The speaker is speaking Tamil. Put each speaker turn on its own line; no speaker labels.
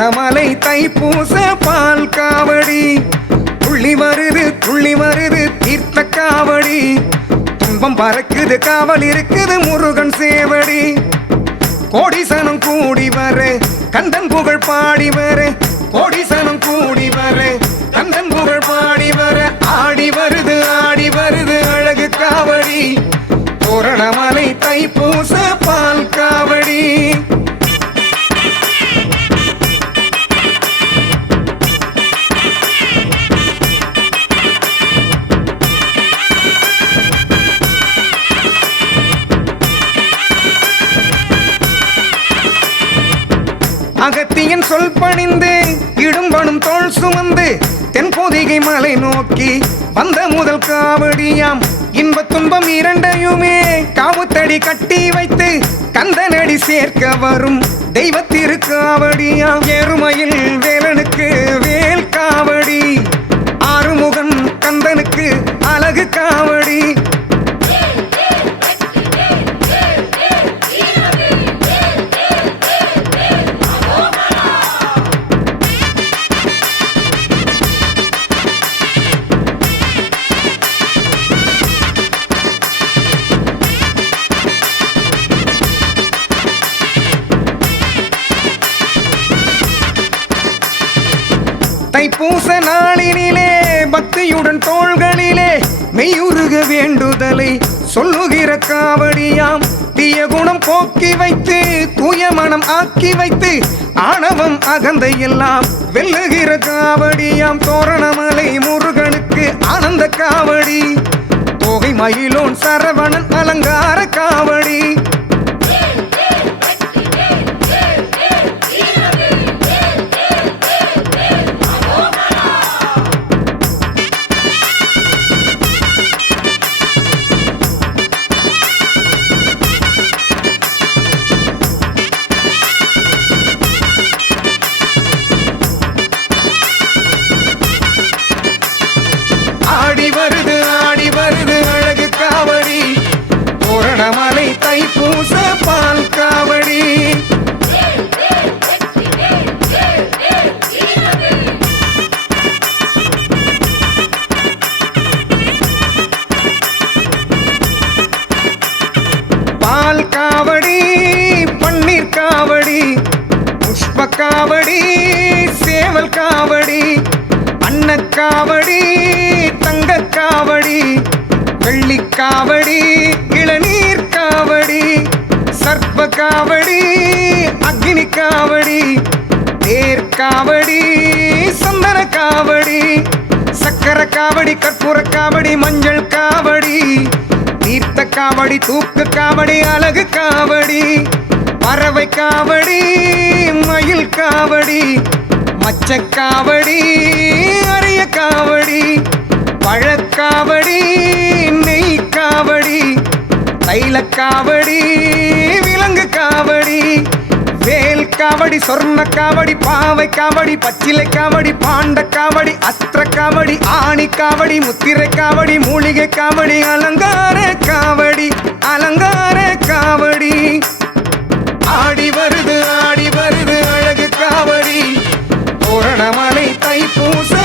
காவடி தைப்பூச பால் காவடி. துள்ளி வருது துள்ளி வருது தீர்த்த காவடி. துன்பம் பறக்குது காவல் இருக்குது முருகன் சேவடி. கோடிசனம் கூடி வர கந்தன் புகழ் பாடி வர. கோடிசனம் கூடி வர கந்தன் புகழ் பாடி வர. ஆடி வருது ஆடி வருது அழகு காவடி. தோரணமலை தைப்பூச அகத்தியன் சொல் பணிந்து இடும்பனும் தோள் சுமந்து தென்பொதிகை மலை நோக்கி வந்த முதல் காவடியாம். இன்ப துன்பம் இரண்டையுமே காவுத்தடி கட்டி வைத்து கந்தனடி சேர்க்க வரும் தெய்வத்திற்கு திருக்காவடியாம். எருமையில் வேலனுக்கு தைப்பூச நாளினிலே பக்தியுடன் தோள்களிலே மெய்யுருக வேண்டுதலை சொல்லுகிற காவடியாம். தீய குணம் போக்கி வைத்து தூய மனம் ஆக்கி வைத்து ஆணவம் அகந்தை எல்லாம் வெல்லுகிற காவடியாம். தோரணமலை முருகனுக்கு ஆனந்த காவடி. தோகை மயிலோன் சரவணன் அலங்கார காவடி. காவடி தங்க காவடி வெள்ளி காவடி இளநீர் காவடி சர்ப்ப காவடி அக்னி காவடி தேர் காவடி சந்தன காவடி சக்கர காவடி கற்பூர காவடி மஞ்சள் காவடி தீர்த்த காவடி தூக்கு காவடி அழகு காவடி பறவை காவடி மயில் காவடி மச்ச காவடி அரிய தைலக்காவடி விலங்கு காவடி வேல் காவடி சொர்ண காவடி பாவை காவடி பச்சிலை காவடி பாண்ட காவடி அஸ்திர காவடி ஆணி காவடி முத்திரை காவடி மூலிகை காவடி அலங்கார காவடி அலங்கார காவடி. ஆடி வருது ஆடி வருது அழகு காவடி. பூரணமலை தைப்பூச